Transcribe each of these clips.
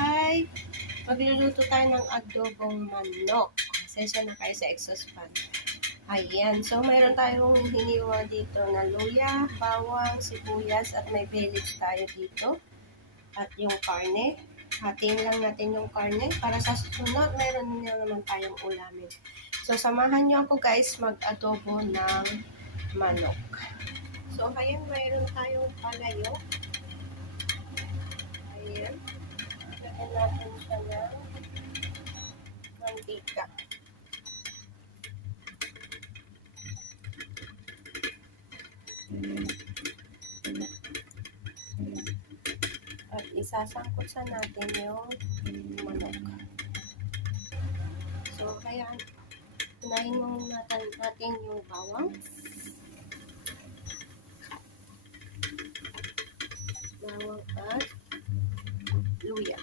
ay magluluto tayo ng adobong manok. Pasensya na kayo sa exhaust fan. Ayan. So, mayroon tayong hiniwa dito na luya, bawang, sibuyas, at may bay leaves tayo dito. At yung karne. Hatiin lang natin yung karne. Para sa susunod, mayroon na naman tayong ulamin. So, samahan nyo ako guys mag-adobo ng manok. So, ayan. Mayroon tayong palayo. Ayan. Lagyan natin siya ng mantika. At isasangkot sa natin yung manok. So, kaya unahin muna natin yung bawang. Bawang at luya.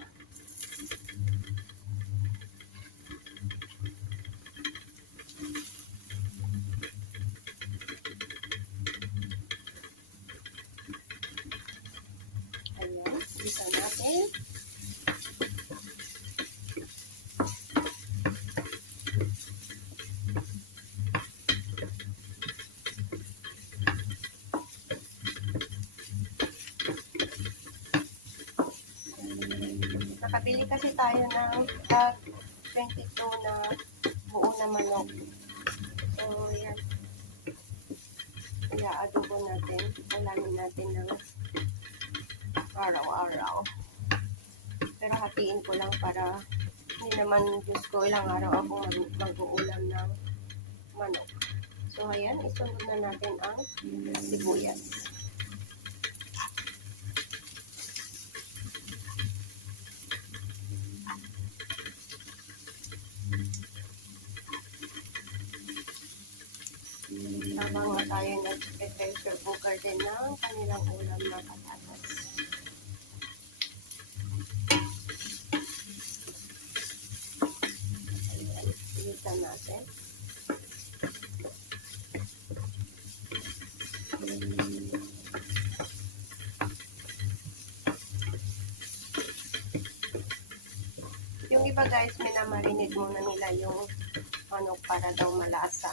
Ayan, isa natin. Nakabili kasi tayo ng 22 na buo na manok. So, ayan. Ia-adobo natin. Ulamin natin ng araw-araw. Pero hatiin ko lang para hindi naman, Diyos ko, ilang araw ako mag-uulam ng manok. So, ayan. Isunod na natin ang sibuyas. Habang tayo nag-pressure cooker din ng kanilang ulam na patatas. Ayan, pilitan natin. Yung iba guys, minamarinate muna nila yung manok para daw malasa.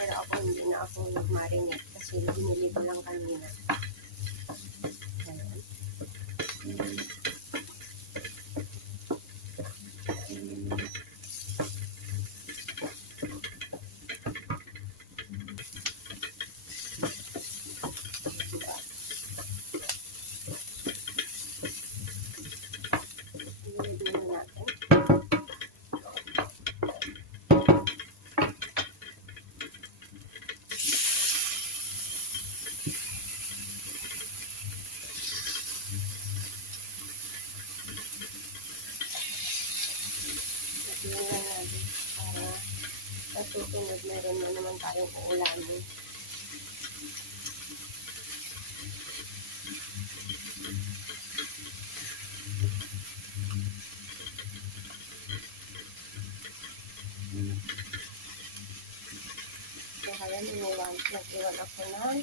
Pero ako hindi na ako nag-marinate kasi binili ko lang kanina. Ayan. Binili muna natin. Tingnan natin para sa susunod meron na naman tayong uulamin. So kaya nag-iwan ako ng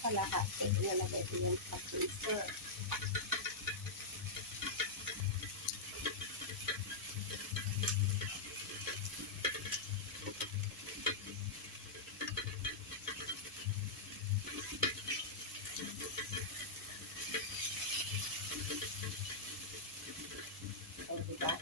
kalahati. Nalagay ko yung sa freezer. So, diba?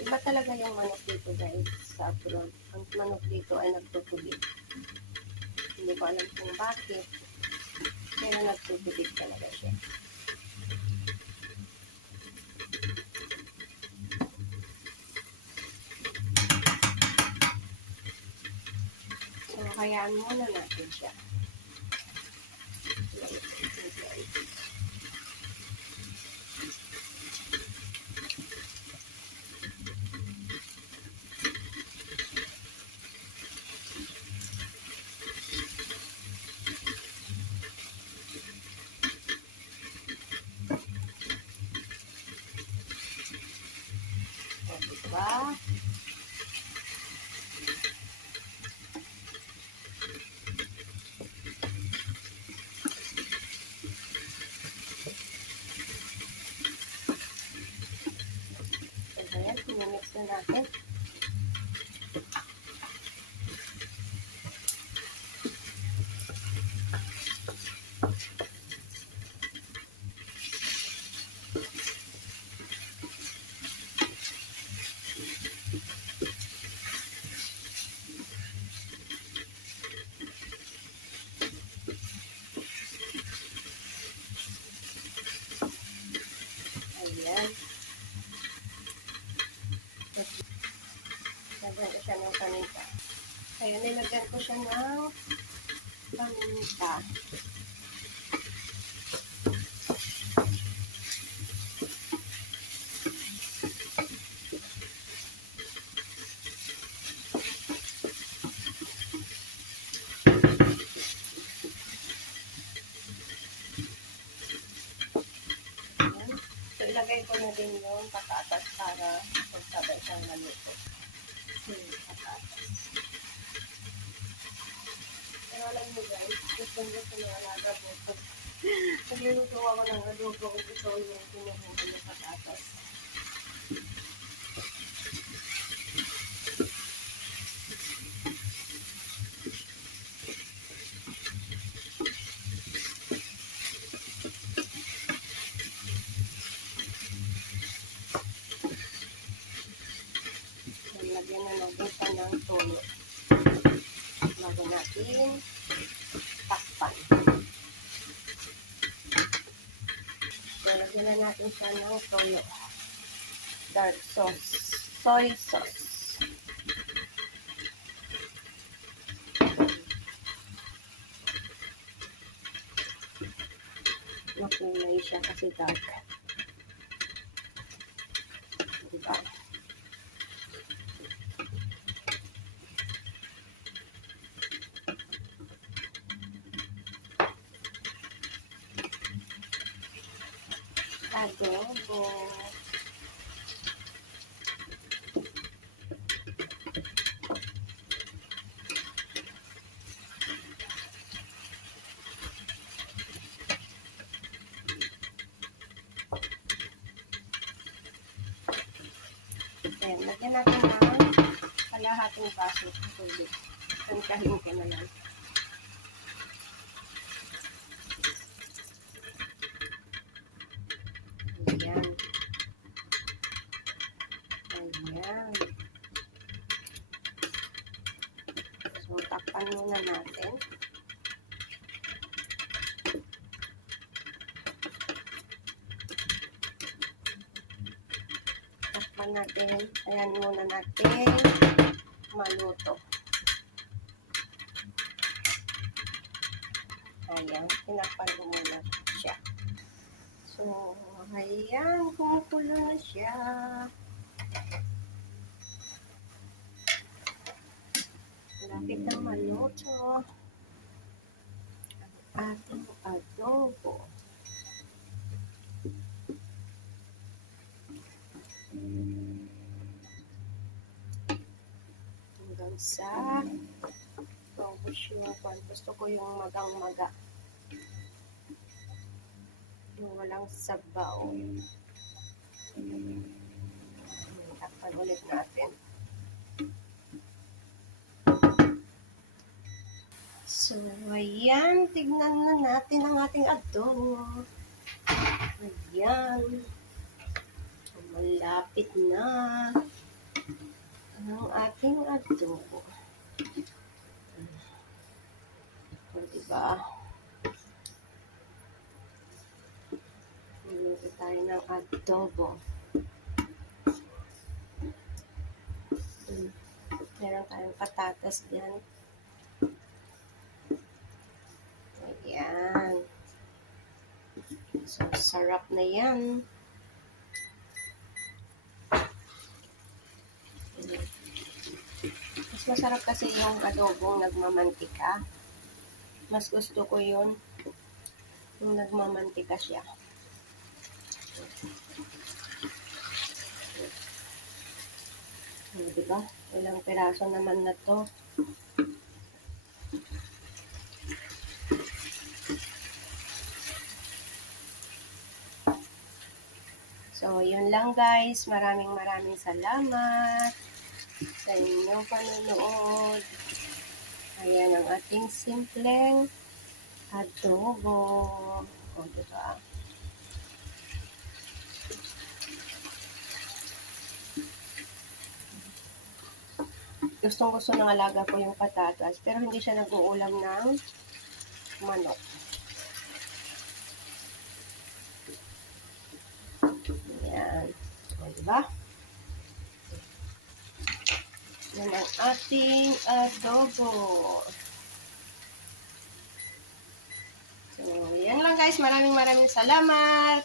Iba talaga yung manok dito guys sa abroad. Ang manok dito ay nagtutubig. Hindi ko alam kung bakit. Pero nagtutubig talaga siya. So, hayaan muna natin siya. Mimix na natin. Ayan. Lagyan ko siya ng paminta. Kaya nilagyan ko siya ng paminta. So, ilagay ko na din yung patatas para magsabay siyang maluto. Patatas. Pero alam mo guys, gusto na alaga po. Nagluluto ako ng adobo kung gusto yung pinuhunan ng patatas. Lagyan na natin pa ng toyo. Bago natin takpan. So, lagyan na natin siya ng toyo. Dark sauce. Soy sauce. Makulay siya kasi dark. Diba? Adobo. Ayan, lagyan natin ng kalahating baso ng tubig. Tantahin ka na lang. Ayan. Ayan. So, takpan muna natin. Takpan natin. Ayan muna natin maluto. Ayan. Tinakpan ko muna siya. So, ayan. Kumukulo na siya. Lapit na maluto ang ating adobo. Hanggang sa maubos yung pan. Gusto ko yung magang-maga. Yung walang sabaw. Takpan ulit natin. So, ayan. Tignan na natin ang ating adobo. Ayan. Malapit na ang ating adobo. So, diba? Luluto tayo ng adobo. Meron tayong patatas dyan. Ayan. So, sarap na yan. Mas masarap kasi yung adobong nagmamantika. Mas gusto ko yun yung nagmamantika siya. Diba? Ilang piraso naman na to. So, yun lang guys. Maraming salamat sa inyong panonood. Ayan ang ating simpleng adobo. O, diba? Gustong-gusto ng alaga ko yung patatas, pero hindi siya nag-uulam ng manok. Ayan. O, diba? Yan ang ating adobo. So, yan lang guys. Maraming salamat.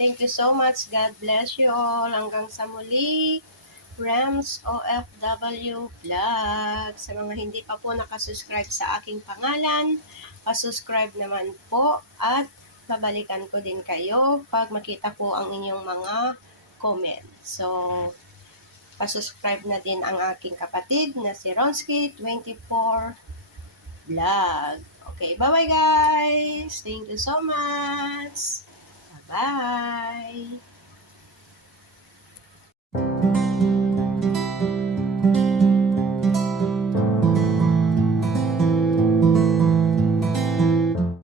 Thank you so much. God bless you all. Hanggang sa muli. Rams OFW Vlog. Sa mga hindi pa po nakasubscribe sa aking pangalan, pasubscribe naman po at babalikan ko din kayo pag makita ko ang inyong mga comment. So, pasubscribe na din ang aking kapatid na si Ronski24 Vlog. Okay, bye-bye guys! Thank you so much! Bye-bye!